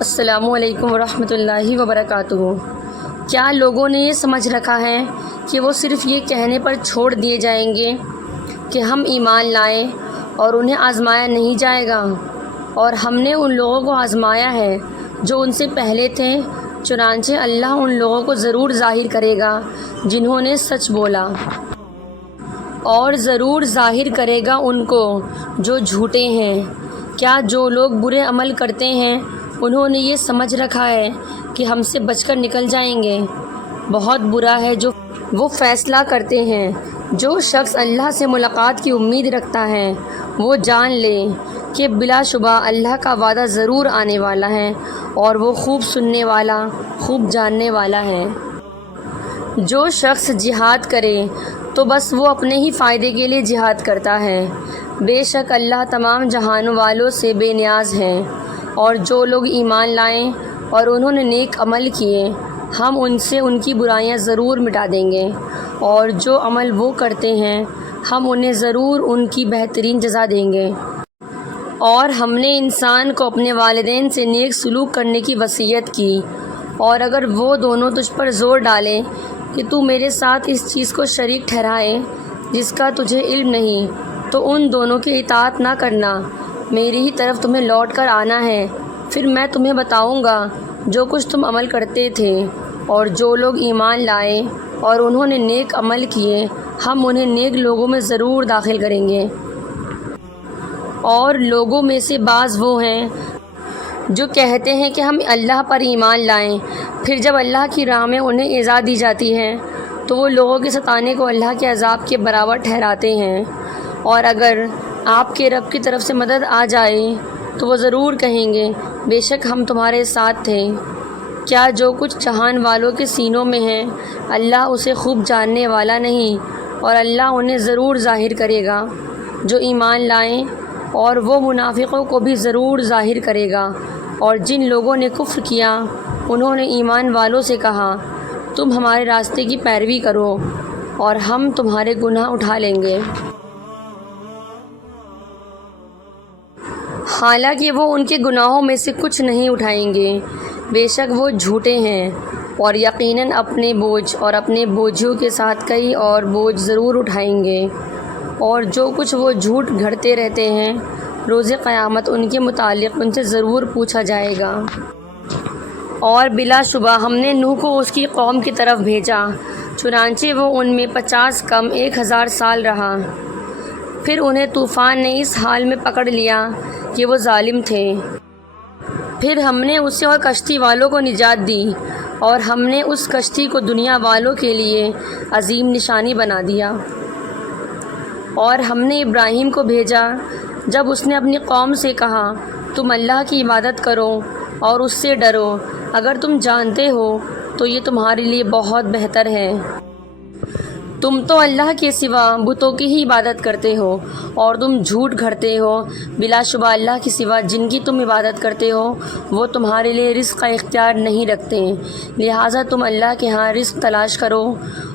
السلام علیکم ورحمۃ اللہ وبرکاتہ۔ کیا لوگوں نے یہ سمجھ رکھا ہے کہ وہ صرف یہ کہنے پر چھوڑ دیے جائیں گے کہ ہم ایمان لائیں اور انہیں آزمایا نہیں جائے گا؟ اور ہم نے ان لوگوں کو آزمایا ہے جو ان سے پہلے تھے، چنانچہ اللہ ان لوگوں کو ضرور ظاہر کرے گا جنہوں نے سچ بولا، اور ضرور ظاہر کرے گا ان کو جو جھوٹے ہیں۔ کیا جو لوگ برے عمل کرتے ہیں انہوں نے یہ سمجھ رکھا ہے کہ ہم سے بچ کر نکل جائیں گے؟ بہت برا ہے جو وہ فیصلہ کرتے ہیں۔ جو شخص اللہ سے ملاقات کی امید رکھتا ہے وہ جان لے کہ بلا شبہ اللہ کا وعدہ ضرور آنے والا ہے، اور وہ خوب سننے والا، خوب جاننے والا ہے۔ جو شخص جہاد کرے تو بس وہ اپنے ہی فائدے کے لیے جہاد کرتا ہے۔ بے شک اللہ تمام جہانوں والوں سے بے نیاز ہے۔ اور جو لوگ ایمان لائیں اور انہوں نے نیک عمل کیے، ہم ان سے ان کی برائیاں ضرور مٹا دیں گے، اور جو عمل وہ کرتے ہیں ہم انہیں ضرور ان کی بہترین جزا دیں گے۔ اور ہم نے انسان کو اپنے والدین سے نیک سلوک کرنے کی وصیت کی، اور اگر وہ دونوں تجھ پر زور ڈالیں کہ تو میرے ساتھ اس چیز کو شریک ٹھہرائے جس کا تجھے علم نہیں، تو ان دونوں کی اطاعت نہ کرنا، میری ہی طرف تمہیں لوٹ کر آنا ہے، پھر میں تمہیں بتاؤں گا جو کچھ تم عمل کرتے تھے۔ اور جو لوگ ایمان لائے اور انہوں نے نیک عمل کیے، ہم انہیں نیک لوگوں میں ضرور داخل کریں گے۔ اور لوگوں میں سے بعض وہ ہیں جو کہتے ہیں کہ ہم اللہ پر ایمان لائیں، پھر جب اللہ کی راہ میں انہیں ایذا دی جاتی ہے تو وہ لوگوں کے ستانے کو اللہ کے عذاب کے برابر ٹھہراتے ہیں۔ اور اگر آپ کے رب کی طرف سے مدد آ جائے تو وہ ضرور کہیں گے بے شک ہم تمہارے ساتھ تھے۔ کیا جو کچھ جہان والوں کے سینوں میں ہے اللہ اسے خوب جاننے والا نہیں؟ اور اللہ انہیں ضرور ظاہر کرے گا جو ایمان لائیں، اور وہ منافقوں کو بھی ضرور ظاہر کرے گا۔ اور جن لوگوں نے کفر کیا انہوں نے ایمان والوں سے کہا تم ہمارے راستے کی پیروی کرو اور ہم تمہارے گناہ اٹھا لیں گے، حالانکہ وہ ان کے گناہوں میں سے کچھ نہیں اٹھائیں گے۔ بے شک وہ جھوٹے ہیں، اور یقیناً اپنے بوجھ اور اپنے بوجھیوں کے ساتھ کئی اور بوجھ ضرور اٹھائیں گے۔ اور جو کچھ وہ جھوٹ گھڑتے رہتے ہیں روز قیامت ان کے متعلق ان سے ضرور پوچھا جائے گا۔ اور بلا شبہ ہم نے نوح کو اس کی قوم کی طرف بھیجا، چنانچہ وہ ان میں 50 کم 1000 سال رہا۔ پھر انہیں طوفان نے اس حال میں پکڑ لیا کہ وہ ظالم تھے۔ پھر ہم نے اسے اور کشتی والوں کو نجات دی، اور ہم نے اس کشتی کو دنیا والوں کے لیے عظیم نشانی بنا دیا۔ اور ہم نے ابراہیم کو بھیجا جب اس نے اپنی قوم سے کہا تم اللہ کی عبادت کرو اور اس سے ڈرو، اگر تم جانتے ہو تو یہ تمہارے لیے بہت بہتر ہے۔ تم تو اللہ کے سوا بتوں کی ہی عبادت کرتے ہو اور تم جھوٹ گھڑتے ہو، بلا شبہ اللہ کے سوا جن کی تم عبادت کرتے ہو وہ تمہارے لیے رزق کا اختیار نہیں رکھتے، لہٰذا تم اللہ کے ہاں رزق تلاش کرو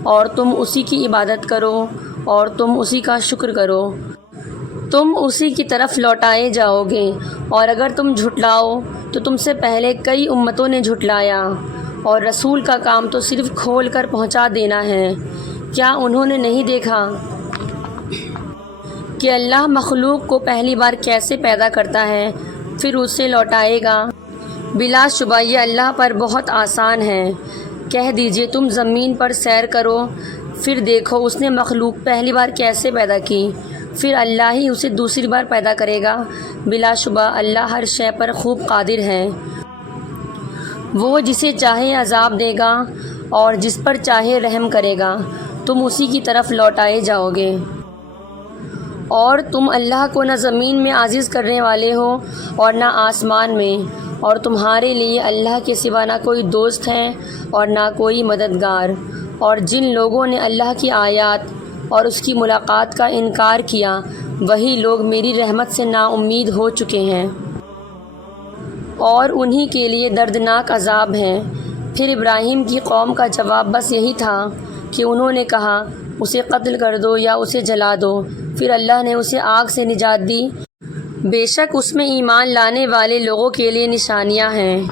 اور تم اسی کی عبادت کرو اور تم اسی کا شکر کرو، تم اسی کی طرف لوٹائے جاؤ گے۔ اور اگر تم جھٹلاؤ تو تم سے پہلے کئی امتوں نے جھٹلایا، اور رسول کا کام تو صرف کھول کر پہنچا دینا ہے۔ کیا انہوں نے نہیں دیکھا کہ اللہ مخلوق کو پہلی بار کیسے پیدا کرتا ہے پھر اسے لوٹائے گا؟ بلا شبہ یہ اللہ پر بہت آسان ہے۔ کہہ دیجئے تم زمین پر سیر کرو، پھر دیکھو اس نے مخلوق پہلی بار کیسے پیدا کی، پھر اللہ ہی اسے دوسری بار پیدا کرے گا۔ بلا شبہ اللہ ہر شے پر خوب قادر ہے۔ وہ جسے چاہے عذاب دے گا اور جس پر چاہے رحم کرے گا، تم اسی کی طرف لوٹائے جاؤ گے۔ اور تم اللہ کو نہ زمین میں عاجز کرنے والے ہو اور نہ آسمان میں، اور تمہارے لیے اللہ کے سوا نہ کوئی دوست ہے اور نہ کوئی مددگار۔ اور جن لوگوں نے اللہ کی آیات اور اس کی ملاقات کا انکار کیا وہی لوگ میری رحمت سے نا امید ہو چکے ہیں، اور انہی کے لیے دردناک عذاب ہے۔ پھر ابراہیم کی قوم کا جواب بس یہی تھا کہ انہوں نے کہا اسے قتل کر دو یا اسے جلا دو۔ پھر اللہ نے اسے آگ سے نجات دی بے شک اس میں ایمان لانے والے لوگوں کے لیے نشانیاں ہیں۔